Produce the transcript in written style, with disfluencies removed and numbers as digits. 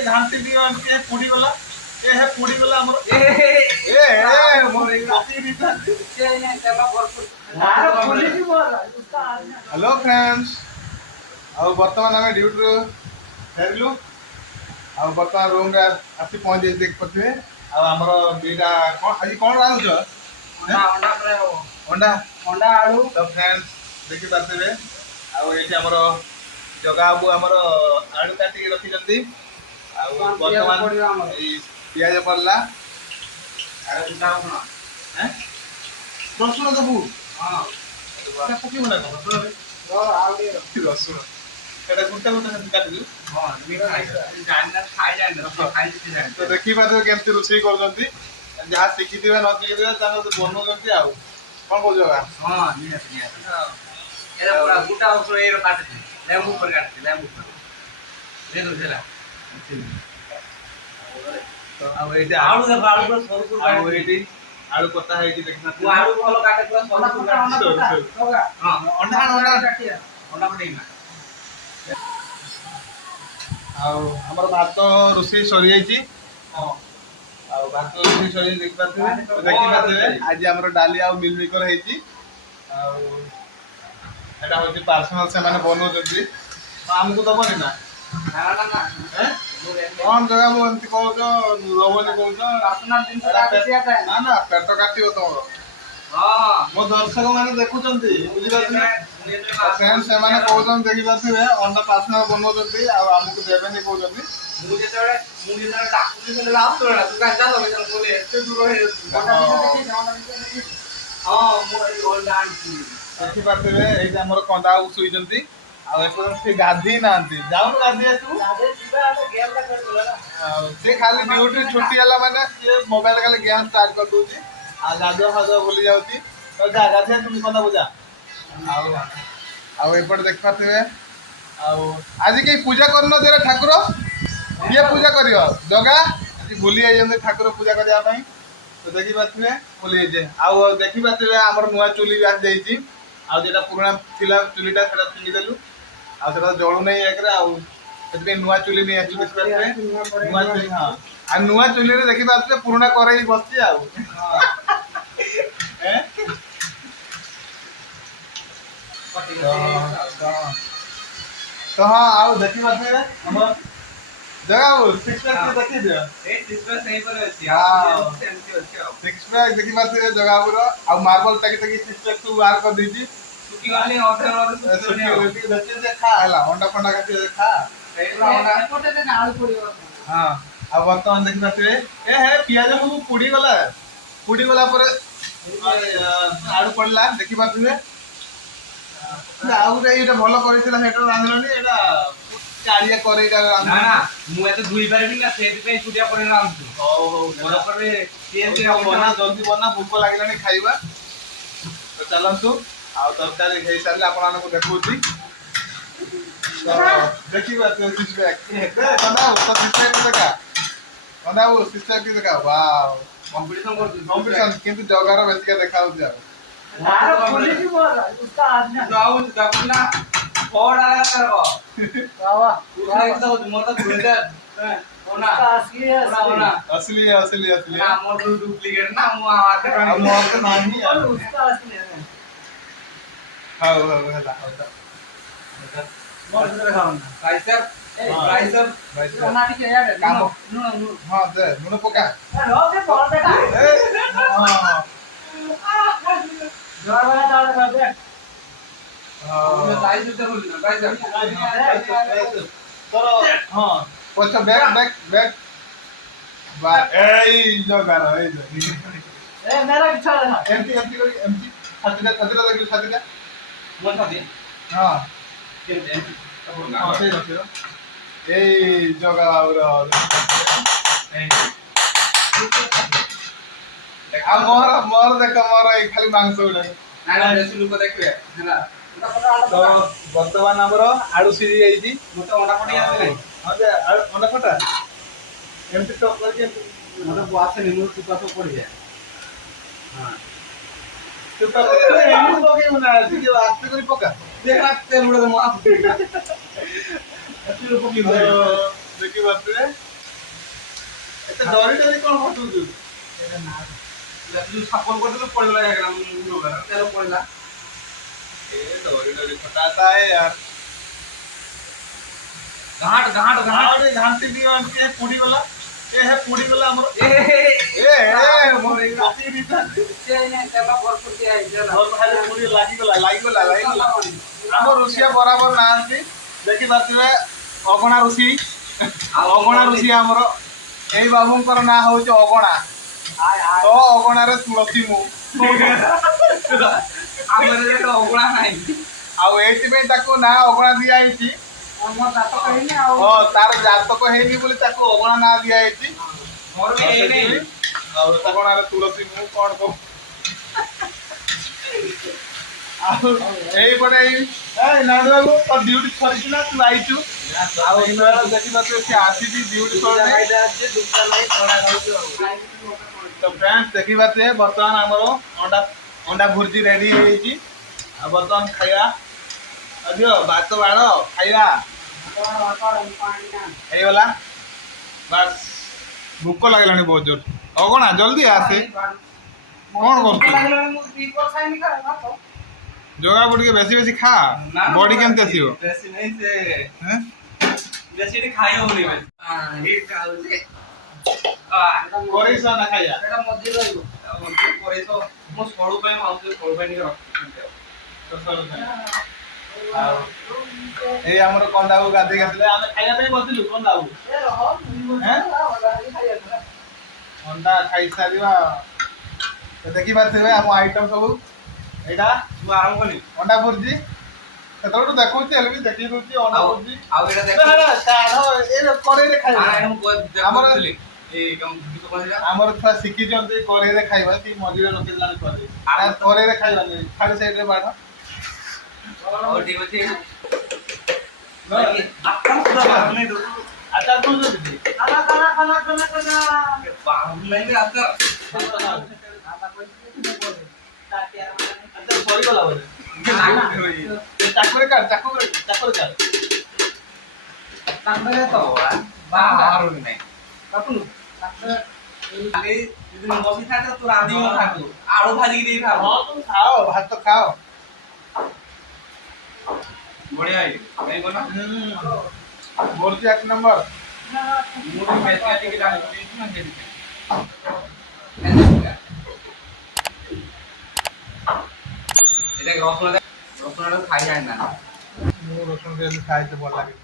ଟିକେ ଘାଣ୍ଟି ଦିଅ ଟିକେ ପୁଡି ଗଲା ଏ हे पुडी गला हमर ए मोर पति रिटांती से ने तेल भरपूर पुलिस बोल उसका हेलो फ्रेंड्स आ वर्तमान हमें ड्यूटी रो फेरलु आ वर्तमान रूम रे आसी पहुंच जे देख पथि आ हमर बीटा कोन आज कोन रानु छ अंडा फ्राई हो अंडा आलू तो फ्रेंड्स देखि पाते आ एठी हमर जगह बाबू हमर आलू काटी रखि जंती आ वर्तमान ए पियाज पड़ला अरे दुटा कोन हैं रसुन दबु हां अच्छा पकी बना रसुन रे आ दे रसुन एटा गुटा गुटा काट दिलु हां मी जानना खाई जान खाई दिते जान तो देखि बात केमती रोसई कर जंती जहा सिखि दिबे न सिखि दिबे तानो तो बनो जंती आ कोन को जगह हां निया हां एटा पूरा गुटा उसरो एरो काट दे लेंबू पर काट दे लेंबू पर ले दो चला अब एटे आलू देखो आलू पूरा सरपुर आलू एटी आलू पत्ता है कि देखना तू आलू भलो काटे पूरा सरपुर काटे हां अंडा काटिया अंडा पटेइना आ हमर भात रोसी सरी जाईची हां आ भात रोसी सरी देख पाते आज हमर डाली आ मिल मेकर हेची आ एटा होची पर्सनल से माने बनो जल्दी हमको दबनी ना ना हैं कौन जगह वो अंति को जो लोबोनी को जो अपना दिन से काटिया ना ना पेट काटियो तोर हां मो दर्शक माने देखु चंती बुझि बात फ्रेंड्स से माने को जन देखि बात है अंडा पर्सनल बनो जल्दी आ हमको देबे नहीं को जल्दी मुझे डाकुनी से लाव तोड़ा तू का जा लगे चल बोले एते दूर है अंडा देखि हां मो ओल्ड आंटी देखि बात है एटा हमर कंदा सुई जंती आ एपर से गाधी नांती जाउन गाधी तू गाधी सीधा आले गेम ला कर बोला ना से खाली ड्यूटी छुट्टी आला माने से मोबाइल खाली गेम स्टार्ट कर दूची आ गाधो हादो बोली जाउती तो जा गाधी तुम कोना बुझा आ एपर देख पाते आ आज के पूजा करनो जरा ठाकुर ये पूजा करियो जगा आज भूली आइ जंदे ठाकुर पूजा करिया पई तो देखि बाते भूली जे आ देखि बाते हमर नुवा चुली आ जाईची आ जेटा पुराना थिला चुलीटा सेटा फिंगी देलु आ सेटा जळु नै एकरे आ एतबे नुवा चुली नै आचु देखि पाते नुवा चुली हां आ नुवा चुली रे देखि पाते पुराना करई बसची आ हैं तो हां आ देखि पाते हमर जगह वो सिक्स पैक तो देखि दे ए सिक्स पैक सही पर अछि हां सेमती अछि सिक्स पैक देखि पाते जगह पुरो आ मार्बल तकी तकी सिक्स पैक तू वार कर दीजी सुकी वाले ऑर्डर सुकी वाले बच्चे से खा हला होंडा फंडा का खा एटला होंडा कोटे से आलू पड़ियो हां अब वर्तमान देखि पाते ए हे पियाज सब पुडी गला पर आलू पड़ला देखि पाते आउ रे एटा भलो करितला हेटर रांधलनी एटा कालिया करेगा ना ना मु एते दुई पारबी ना सेति पे छुटिया परे रांधु हो मोर परे केते बना जल्दी बना भूख लागलानी खाइबा तो चलंतु आ तरकारी खाइ सारले आपण मानको देखौती तो देखिबा तो सिक्स पैक हेते बना तो सिक्स पैक देखा बना वो सिक्स पैक देखा वाओ कंपटीशन किंतु जगार बेसिका देखाउ दिया यार पुलिस बोल उसका आदमी जाऊ दबना कोड़ा कर को वाह पूरा एकदम मोर तो गुंडा ओना असली ना मोर डुप्लीकेट ना मु आके मोर तो नहीं है उसका असली है हां हला मोर इधर खाओ ना प्राइस ओना टिके यार काम नुन हां दे नुन पका रो दे बोल बेटा हां जोर वाला चावल कर दे हां प्राइस तो बोल ना प्राइस करो हां पछ बैक बा ए जगह ए मेरा इच्छा है एमटी करी एमटी छातीला देखि छातीला मन छाती हां केमते हां से रखियो ए जगह और आ मोर देख मोर खाली मांस उडे ना देसी लोक देखबे हैला तो वर्तमान हमर आडू सिरी जाईची मते अंडा पटी आसे नै हां जे अंडा फटा एमती टॉप करके मते वासे निमु टुपा तो पड़ी जाए हां टुपा तो एमु लोगे उना जे वासे करी पका देखा तेल उडे माफ अच्छी लोग की देखि बात है ଏତେ ଡରି ଡରି କଣ ହଟୁଛୁ? ସାପୋର୍ଟ କରିଦେଲେ ପଡିଲା ତେଲ ପଡିଲା ଏ ଡରି ଡରି ଫଟାता है यार। घाट घाट घाट अरे घांटी दियो के पुडी वाला ए है पुडी वाला हमर ए मोर राती रीता से ने तेल भरपूर दिया है और भाई पुडी लागी गला हमर रुसिया बराबर नांती देखि बातवे अगणा ऋषि अगणा ऋषि हमर एई बाबूंकर ना होछ अगणा तो अगणा रे तुलसी मु हमरे रे ओगुणा नाही आ एति पे ताको ना अगणा दिया आइची हमर जातक हेनी आ ओ तार जातक हेनी बोली ताको अगणा ना दिया आइची मोर भी हे नहीं और अगणा रे तुलसी मु कोन को एई बडे ए नाडू तो ड्यूटी छरिछ ना तू आइछु आ इनरा देखि बात से आसी दी ड्यूटी कर जे दुकान नाही थोड़ा खाउछु तो फ्रेंड्स देखि बात है वर्तमान हमरो अंडा भुर्जी रेडी हेची आ वर्तमान खाया अदियो भात बाड़ो खाया ए वाला बस भूख लागलानी बहुत जोर अगणा जल्दी आसे कौन करतु जोगा बुड़ के बेसी खा बॉडी केमते आसीबो बेसी नहीं से हैं बेसी खाई होनी बे हे खाउजे कोरिस ना खाया एटा मध्य रहिबो मध्य कोरिस मो सळु पे माउसे सळु पे नहीं रख तो सर ए हमर कंदाऊ गाधे गसले हम खाया पे बसिलु कंदाऊ हैं अंडा खाई सारिवा तो देखि बात है हम आइटम सब एटा तू आराम कोनी अंडा भुर्जी सेतोटू देखौची हेलबी देखि दोची अंडा भुर्जी आउ एटा देख ना साढो ए करे रे खाइबा हम हमर ए कम कितो कहला हमर थोड़ा सिकी जंती करे रे खाइबा ती मजिरे रखि लाने करे करे रे खाइबा नहीं खाली साइड रे बाढ़ और ठीक अछि अपन सुधा बाहर नहीं दो अच्छा तू जो दीदी खाना बाहर नहीं दे आता अच्छा सॉरी बोला बोले चाकू काट तांबरे तो बाहर नहीं काटू खाली যদি মসি থাকে তো রাঁধি মো থাকো আলু ভাজি দিয়ে খাও हां तुम खाओ भात तो खाओ बढ़िया है नहीं बना बोलती एक नंबर मुझे बेच के टिकट आने के लिए दे दीजिए এটা রসুন রসুনটা খাই যায় না मु रसुन के खाई तो बोल लागे